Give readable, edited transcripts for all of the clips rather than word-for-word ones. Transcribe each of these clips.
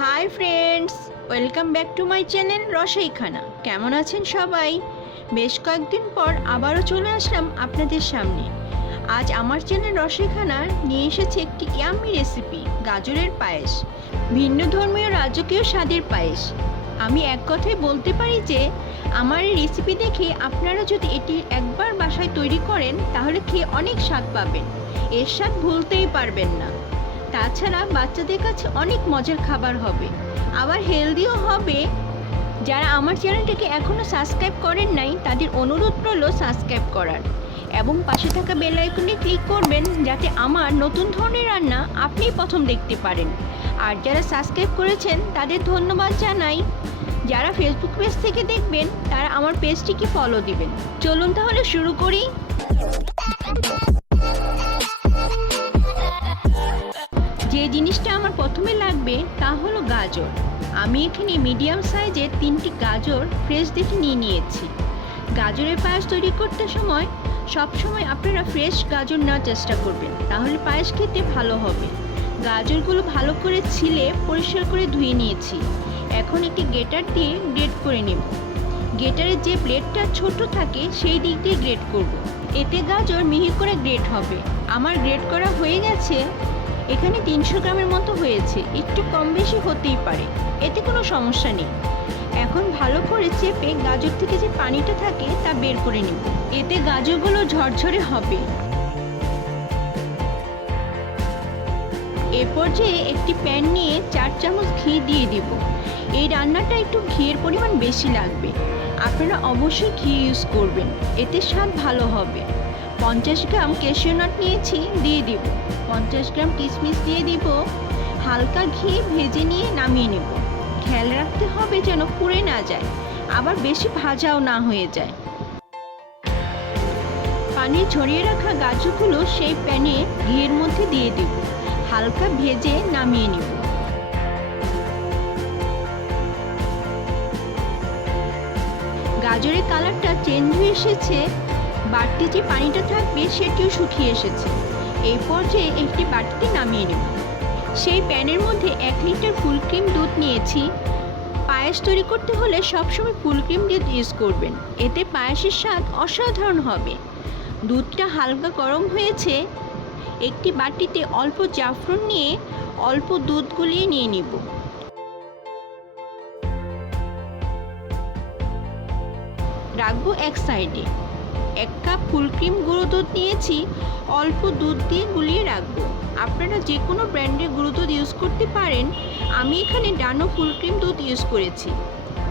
High friends, welcome back to my channel Rosaikhana. কেমন আছেন সবাই? বেশ কয়েকদিন পর আবারও চলে আসলাম আপনাদের সামনে। আজ আমার চ্যানেল রসাইখানা নিয়ে এসেছে একটি ইয়াম্মি রেসিপি, গাজরের পায়েস। ভিন্ন ধর্মীয় রাজকীয় স্বাদের পায়েস। আমি এক কথায় বলতে পারি যে আমার এই রেসিপি দেখে আপনারা যদি এটি একবার বাসায় তৈরি করেন তাহলে খেয়ে অনেক স্বাদ পাবেন। এর স্বাদ ভুলতেই পারবেন না। তাছাড়া বাচ্চাদের কাছে অনেক মজার খাবার হবে, আবার হেলদিও হবে। যারা আমার চ্যানেলটিকে এখনও সাবস্ক্রাইব করেন নাই তাদের অনুরোধ রইল সাবস্ক্রাইব করার এবং পাশে থাকা বেল আইকনে ক্লিক করবেন যাতে আমার নতুন ধরনের রান্না আপনি প্রথম দেখতে পারেন। আর যারা সাবস্ক্রাইব করেছেন তাদের ধন্যবাদ জানাই। যারা ফেসবুক পেজ থেকে দেখবেন তারা আমার পেজটিকে ফলো দিবেন। চলুন তাহলে শুরু করি। যে জিনিসটা আমার প্রথমে লাগবে তা হলো গাজর। আমি এখানে মিডিয়াম সাইজের 3টি গাজর ফ্রেশ দেখে নিয়েছি। গাজরের পায়েস তৈরি করতে সবসময় আপনারা ফ্রেশ গাজর নেওয়ার চেষ্টা করবেন, তাহলে পায়েস খেতে ভালো হবে। গাজরগুলো ভালো করে ছিলে পরিষ্কার করে ধুয়ে নিয়েছি। এখন একটি গ্রেটার দিয়ে গ্রেট করে নেব। গ্রেটারের যে ব্লেডটা ছোট থাকে সেই দিক দিয়ে গ্রেট করব, এতে গাজর মিহি করে গ্রেট হবে। আমার গ্রেট করা হয়ে গেছে। এখানে 300 গ্রামের মতো হয়েছে, একটু কম বেশি হতেই পারে, এতে কোনো সমস্যা নেই। এখন ভালো করে চেপে গাজর থেকে যে পানিটা থাকে তা বের করে নিব, এতে গাজরগুলো ঝরঝরে হবে। এ পর্যায়ে একটি প্যান নিয়ে 4 চামচ ঘি দিয়ে দিব। এই রান্নাটা একটু ঘিয়ের পরিমাণ বেশি লাগবে, আপনারা অবশ্যই ঘি ইউজ করবেন, এতে স্বাদ ভালো হবে। 50 গ্রাম ক্যাশিউ নাট নিয়েছি, দিয়ে দিব। 50 গ্রাম কিশমিশ দিয়ে দিব। হালকা ঘি ভেজে নিয়ে নামিয়ে নেব। খেয়াল রাখতে হবে যেন পুড়ে না যায়, আবার বেশি ভাজাও না হয়ে যায়। পানি ঝরিয়ে রাখা গাজরগুলো সেই প্যানে ঘিয়ের মধ্যে দিয়ে দিব। হালকা ভেজে নামিয়ে নেব। গাজরের কালারটা চেঞ্জ হয়ে এসেছে, বাড়তি যে পানিটা থাকবে সেটিও শুকিয়ে এসেছে। এই পর্যায়ে একটি বাটিতে নামিয়ে নেব। সেই প্যানের মধ্যে 1 লিটার ফুল ক্রিম দুধ নিয়েছি। পায়েস তৈরি করতে হলে সবসময় ফুল ক্রিম দুধ ইউজ করবেন, এতে পায়েসের স্বাদ অসাধারণ হবে। দুধটা হালকা গরম হয়েছে। একটি বাটিতে অল্প জাফরান নিয়ে অল্প দুধ গুলিয়ে নিয়ে নিব। রাখবো এক সাইডে। 1 কাপ ফুল ক্রিম গুঁড়ো দুধ নিয়েছি, অল্প দুধ দিয়ে গুলিয়ে রাখবো। আপনারা যে কোনো ব্র্যান্ডের গুঁড়ো দুধ ইউজ করতে পারেন, আমি এখানে ডানো ফুল ক্রিম দুধ ইউজ করেছি।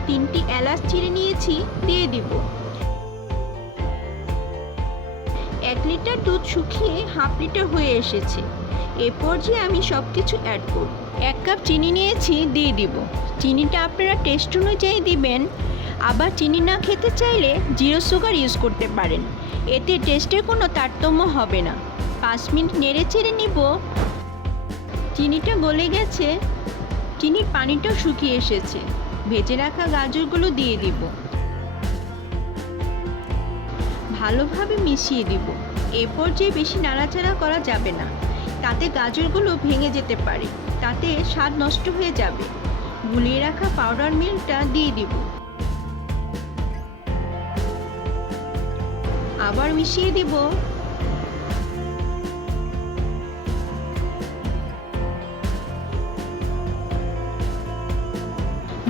3টি এলাচ চিড়ে নিয়েছি, দিয়ে দিব। 1 লিটার দুধ শুকিয়ে হাফ লিটার হয়ে এসেছে। এ পর্যায়ে আমি সব কিছু অ্যাড করব। 1 কাপ চিনি নিয়েছি, দিয়ে দিব। চিনিটা আপনারা টেস্ট অনুযায়ী দিবেন, আবার চিনি না খেতে চাইলে জিরো সুগার ইউজ করতে পারেন, এতে টেস্টের কোনো তারতম্য হবে না। 5 মিনিট নেড়ে চেড়ে নিব। চিনিটা গলে গেছে, চিনির পানিটাও শুকিয়ে এসেছে। ভেজে রাখা গাজরগুলো দিয়ে দিব। ভালোভাবে মিশিয়ে দিব। এ পর্যায়ে বেশি নাড়াচাড়া করা যাবে না, তাতে গাজরগুলো ভেঙে যেতে পারে, তাতে স্বাদ নষ্ট হয়ে যাবে। গুলিয়ে রাখা পাউডার মিল্কটা দিয়ে দিব। আবার মিশিয়ে দিব।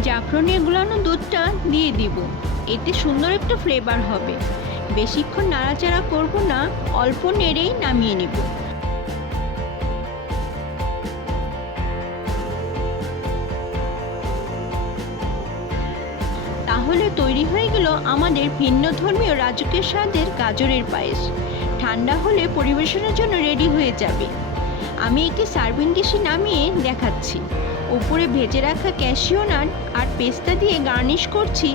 জাফরানের গুলানো দুধটা দিয়ে দিব, এতে সুন্দর একটা ফ্লেভার হবে। বেশিক্ষণ নাড়াচাড়া করব না, অল্প নেড়েই নামিয়ে নিব। তাহলে তৈরি হয়ে গেল আমাদের ভিন্ন ধর্মীয় রাজকীয় স্বাদের গাজরের পায়েস। ঠান্ডা হলে পরিবেশনের জন্য রেডি হয়ে যাবে। আমি একে সার্ভিং ডিশে নামিয়ে দেখাচ্ছি। উপরে ভেজে রাখা ক্যাশিউ নাট আর পেস্তা দিয়ে গার্নিশ করছি।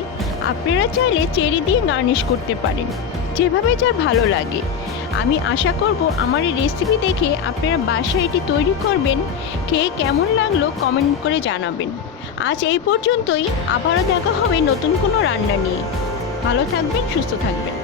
আপনারা চাইলে চেরি দিয়ে গার্নিশ করতে পারেন, যেভাবে যার ভালো লাগে। আমি আশা করব আমার এই রেসিপি দেখে আপনারা বাসায় এটি তৈরি করবেন। খেয়ে কেমন লাগলো কমেন্ট করে জানাবেন। আজ এই পর্যন্তই, আবারও দেখা হবে নতুন কোনো রান্না নিয়ে। ভালো থাকবেন, সুস্থ থাকবেন।